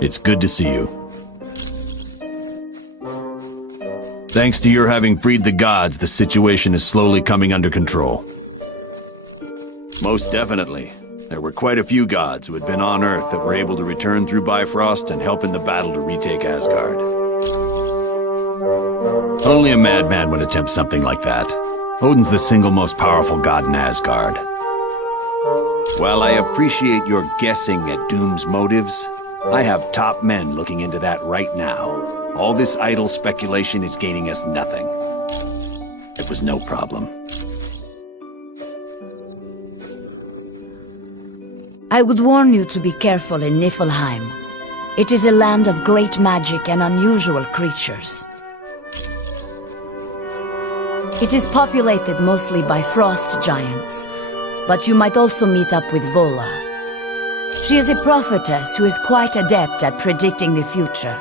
It's good to see you. Thanks to your having freed the gods, the situation is slowly coming under control. Most definitely. There were quite a few gods who had been on Earth that were able to return through Bifrost and help in the battle to retake Asgard. Only a madman would attempt something like that. Odin's the single most powerful god in Asgard. While I appreciate your guessing at Doom's motives, I have top men looking into that right now. All this idle speculation is gaining us nothing. It was no problem. I would warn you to be careful in Niflheim. It is a land of great magic and unusual creatures. It is populated mostly by frost giants, but you might also meet up with Vola. She is a prophetess who is quite adept at predicting the future.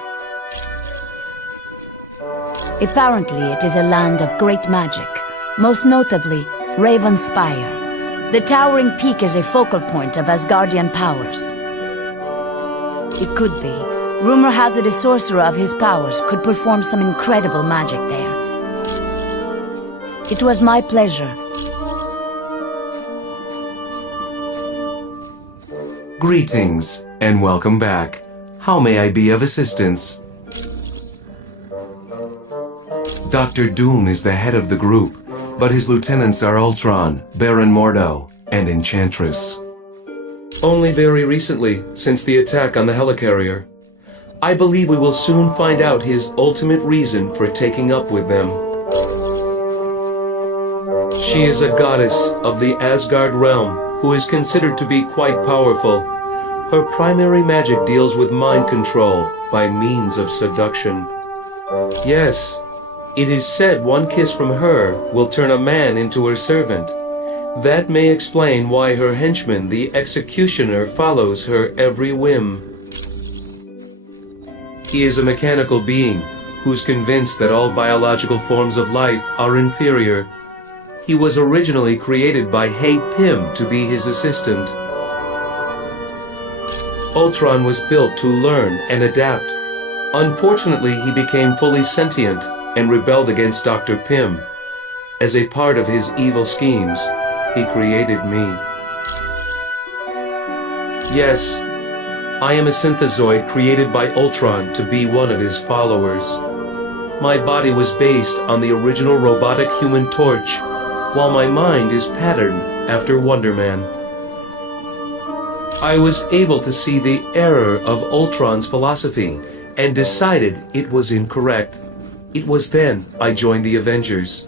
Apparently, it is a land of great magic, most notably Ravenspire. The towering peak is a focal point of Asgardian powers. It could be. Rumor has it a sorcerer of his powers could perform some incredible magic there. It was my pleasure. Greetings, and welcome back. How may I be of assistance? Dr. Doom is the head of the group, but his lieutenants are Ultron, Baron Mordo, and Enchantress. Only very recently, since the attack on the helicarrier. I believe we will soon find out his ultimate reason for taking up with them. She is a goddess of the Asgard realm who is considered to be quite powerful. Her primary magic deals with mind control by means of seduction. Yes, it is said one kiss from her will turn a man into her servant. That may explain why her henchman, the Executioner, follows her every whim. He is a mechanical being who's convinced that all biological forms of life are inferior. He was originally created by Hank Pym to be his assistant. Ultron was built to learn and adapt. Unfortunately, he became fully sentient and rebelled against Dr. Pym. As a part of his evil schemes, he created me. Yes, I am a synthezoid created by Ultron to be one of his followers. My body was based on the original robotic Human Torch, while my mind is patterned after Wonder Man. I was able to see the error of Ultron's philosophy and decided it was incorrect. It was then I joined the Avengers.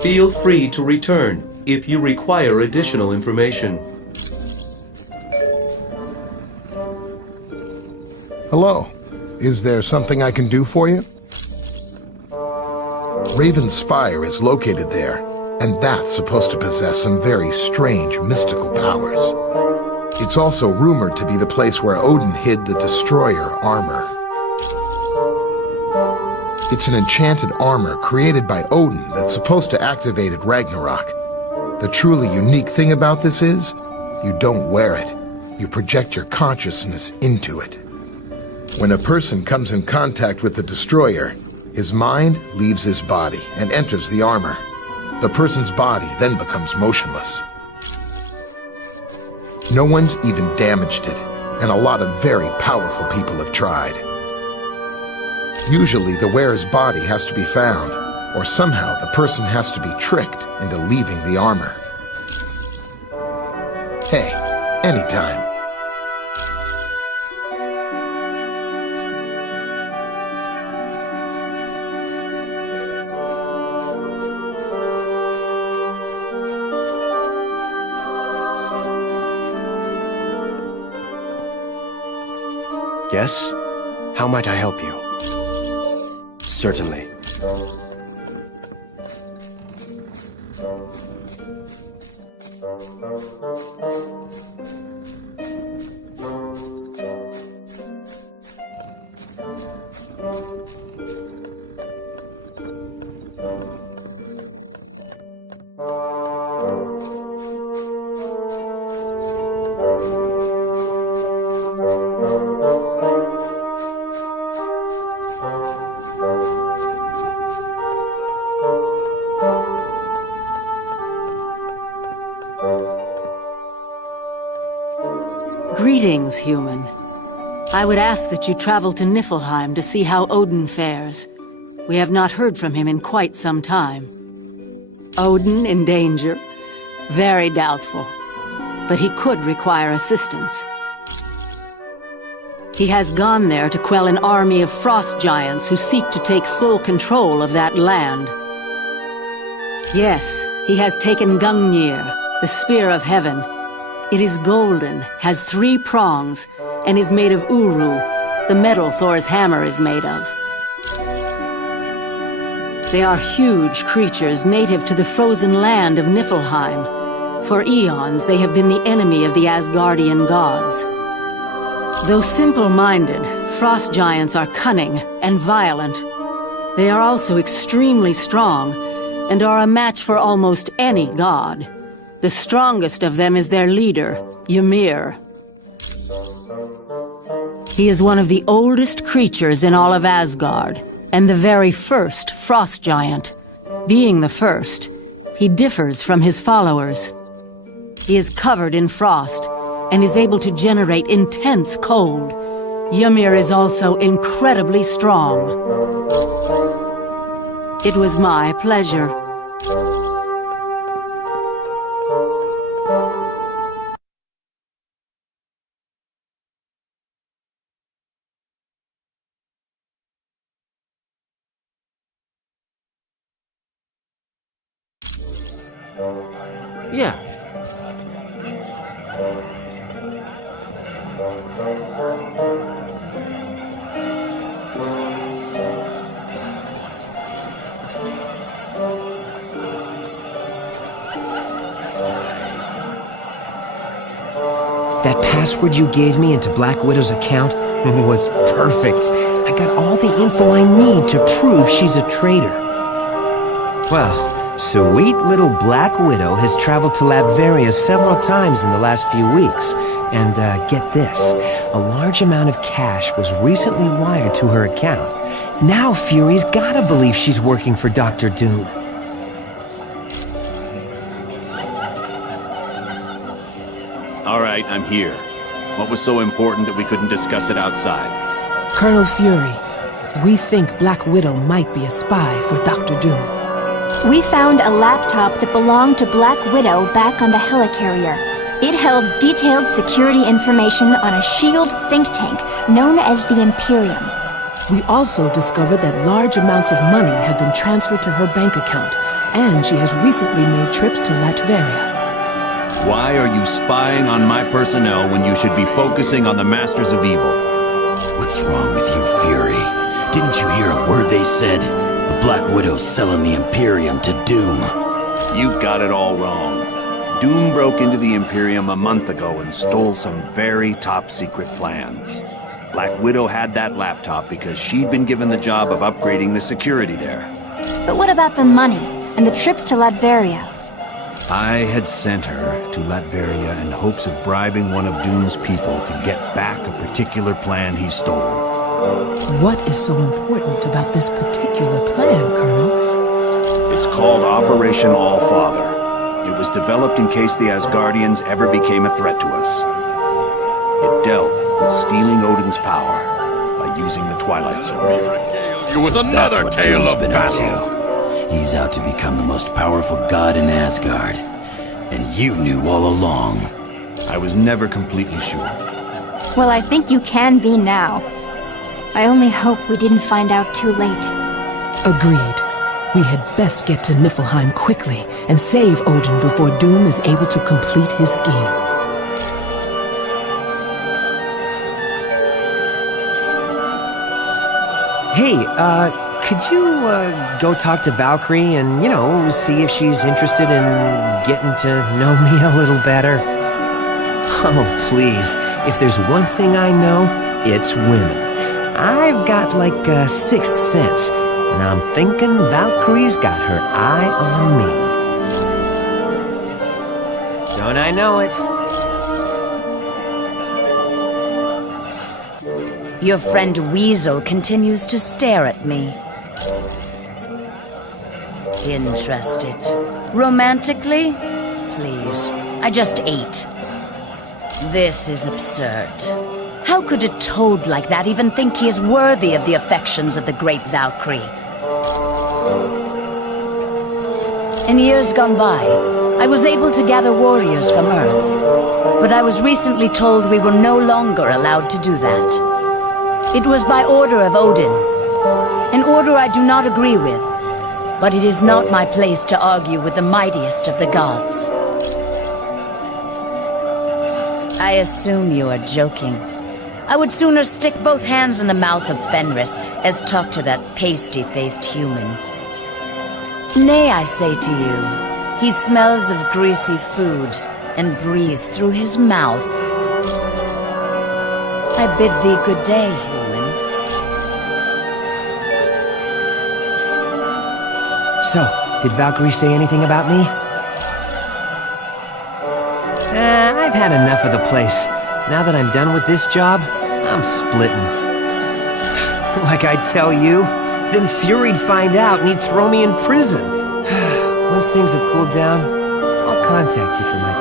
Feel free to return if you require additional information. Hello. Is there something I can do for you? Ravenspire is located there, and that's supposed to possess some very strange mystical powers. It's also rumored to be the place where Odin hid the Destroyer armor. It's an enchanted armor created by Odin that's supposed to activate at Ragnarok. The truly unique thing about this is, you don't wear it. You project your consciousness into it. When a person comes in contact with the Destroyer, his mind leaves his body and enters the armor. The person's body then becomes motionless. No one's even damaged it, and a lot of very powerful people have tried. Usually the wearer's body has to be found, or somehow the person has to be tricked into leaving the armor. Hey, anytime. Yes? How might I help you? Certainly. Greetings, human. I would ask that you travel to Niflheim to see how Odin fares. We have not heard from him in quite some time. Odin in danger? Very doubtful. But he could require assistance. He has gone there to quell an army of frost giants who seek to take full control of that land. Yes, he has taken Gungnir, the Spear of Heaven. It is golden, has 3 prongs, and is made of Uru, the metal Thor's hammer is made of. They are huge creatures native to the frozen land of Niflheim. For eons, they have been the enemy of the Asgardian gods. Though simple-minded, frost giants are cunning and violent. They are also extremely strong, and are a match for almost any god. The strongest of them is their leader, Ymir. He is one of the oldest creatures in all of Asgard, and the very first frost giant. Being the first, he differs from his followers. He is covered in frost, and is able to generate intense cold. Ymir is also incredibly strong. It was my pleasure. Yeah. That password you gave me into Black Widow's account was perfect. I got all the info I need to prove she's a traitor. Well, sweet little Black Widow has traveled to Latveria several times in the last few weeks. And get this, a large amount of cash was recently wired to her account. Now Fury's gotta believe she's working for Dr. Doom. All right, I'm here. What was so important that we couldn't discuss it outside? Colonel Fury, we think Black Widow might be a spy for Dr. Doom. We found a laptop that belonged to Black Widow back on the helicarrier. It held detailed security information on a SHIELD think tank known as the Imperium. We also discovered that large amounts of money have been transferred to her bank account, and she has recently made trips to Latveria. Why are you spying on my personnel when you should be focusing on the Masters of Evil? What's wrong with you, Fury? Didn't you hear a word they said? The Black Widow's selling the Imperium to Doom. You've got it all wrong. Doom broke into the Imperium a month ago and stole some very top-secret plans. Black Widow had that laptop because she'd been given the job of upgrading the security there. But what about the money and the trips to Latveria? I had sent her to Latveria in hopes of bribing one of Doom's people to get back a particular plan he stole. What is so important about this particular plan, Colonel? It's called Operation All-Father. It was developed in case the Asgardians ever became a threat to us. It dealt with stealing Odin's power by using the Twilight Sword. You with another tale of battle. He's out to become the most powerful god in Asgard. And you knew all along. I was never completely sure. Well, I think you can be now. I only hope we didn't find out too late. Agreed. We had best get to Niflheim quickly and save Odin before Doom is able to complete his scheme. Hey, could you, go talk to Valkyrie and, see if she's interested in getting to know me a little better? Oh, please. If there's one thing I know, it's women. I've got like a sixth sense, and I'm thinking Valkyrie's got her eye on me. Don't I know it? Your friend Weasel continues to stare at me. Interested. Romantically? Please. I just ate. This is absurd. How could a toad like that even think he is worthy of the affections of the great Valkyrie? In years gone by, I was able to gather warriors from Earth, but I was recently told we were no longer allowed to do that. It was by order of Odin, an order I do not agree with, but it is not my place to argue with the mightiest of the gods. I assume you are joking. I would sooner stick both hands in the mouth of Fenris as talk to that pasty-faced human. Nay, I say to you, he smells of greasy food and breathes through his mouth. I bid thee good day, human. So, did Valkyrie say anything about me? I've had enough of the place. Now that I'm done with this job, I'm splitting. Like I tell you, then Fury'd find out and he'd throw me in prison. Once things have cooled down, I'll contact you for my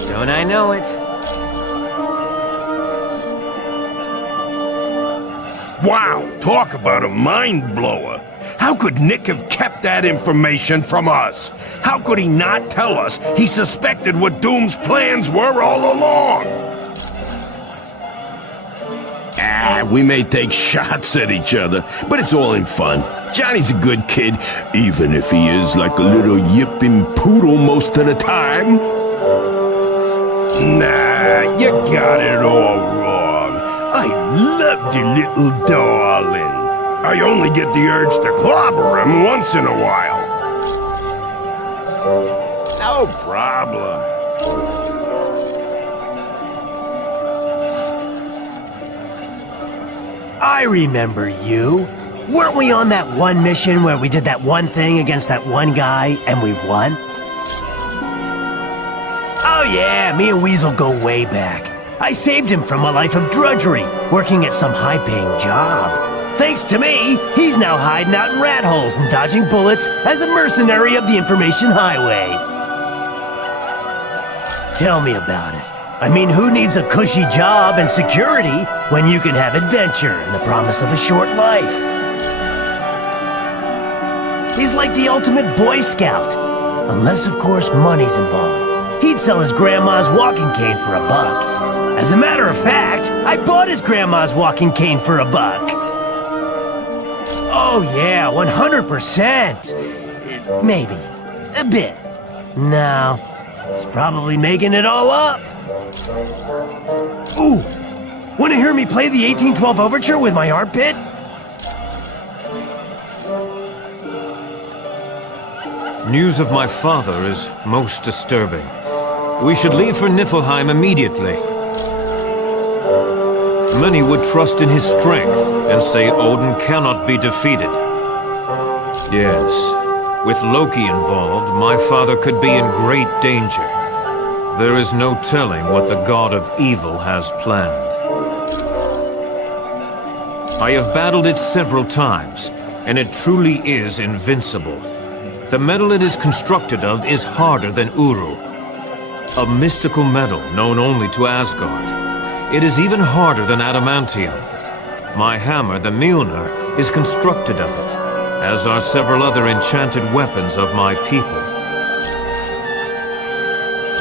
pay. Don't I know it? Wow, talk about a mind blower. How could Nick have kept that information from us? How could he not tell us he suspected what Doom's plans were all along? We may take shots at each other, but it's all in fun. Johnny's a good kid, even if he is like a little yipping poodle most of the time. Nah, you got it all wrong. I love the little darling. I only get the urge to clobber him once in a while. No problem. I remember you. Weren't we on that one mission where we did that one thing against that one guy and we won? Oh yeah, me and Weasel go way back. I saved him from a life of drudgery, working at some high-paying job. Thanks to me, he's now hiding out in rat holes and dodging bullets as a mercenary of the information highway. Tell me about it. I mean, who needs a cushy job and security when you can have adventure and the promise of a short life? He's like the ultimate Boy Scout. Unless, of course, money's involved. He'd sell his grandma's walking cane for $1. As a matter of fact, I bought his grandma's walking cane for $1. Oh yeah, 100%. Maybe. A bit. No. He's probably making it all up. Ooh! Wanna hear me play the 1812 Overture with my armpit? News of my father is most disturbing. We should leave for Niflheim immediately. Many would trust in his strength and say Odin cannot be defeated. Yes, with Loki involved, my father could be in great danger. There is no telling what the god of evil has planned. I have battled it several times, and it truly is invincible. The metal it is constructed of is harder than Uru, a mystical metal known only to Asgard. It is even harder than adamantium. My hammer, the Mjolnir, is constructed of it, as are several other enchanted weapons of my people.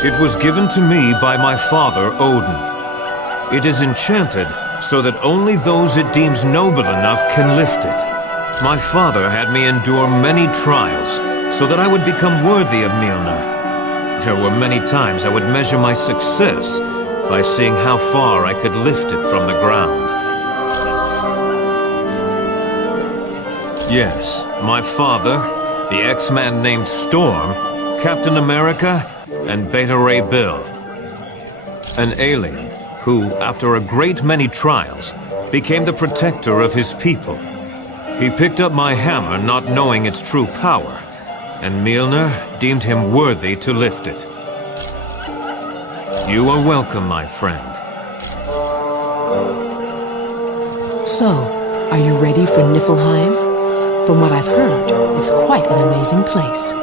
It was given to me by my father, Odin. It is enchanted so that only those it deems noble enough can lift it. My father had me endure many trials so that I would become worthy of Mjolnir. There were many times I would measure my success by seeing how far I could lift it from the ground. Yes, my father, the X-Man named Storm, Captain America, and Beta Ray Bill. An alien who, after a great many trials, became the protector of his people. He picked up my hammer not knowing its true power, and Mjolnir deemed him worthy to lift it. You are welcome, my friend. So, are you ready for Niflheim? From what I've heard, it's quite an amazing place.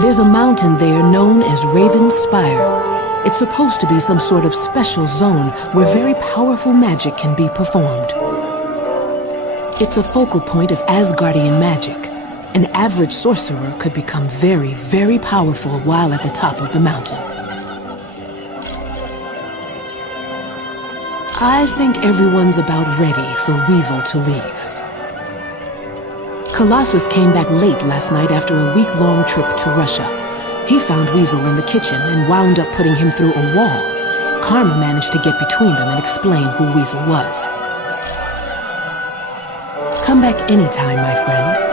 There's a mountain there known as Raven Spire. It's supposed to be some sort of special zone where very powerful magic can be performed. It's a focal point of Asgardian magic. An average sorcerer could become very, very powerful while at the top of the mountain. I think everyone's about ready for Weasel to leave. Colossus came back late last night after a week-long trip to Russia. He found Weasel in the kitchen and wound up putting him through a wall. Karma managed to get between them and explain who Weasel was. Come back anytime, my friend.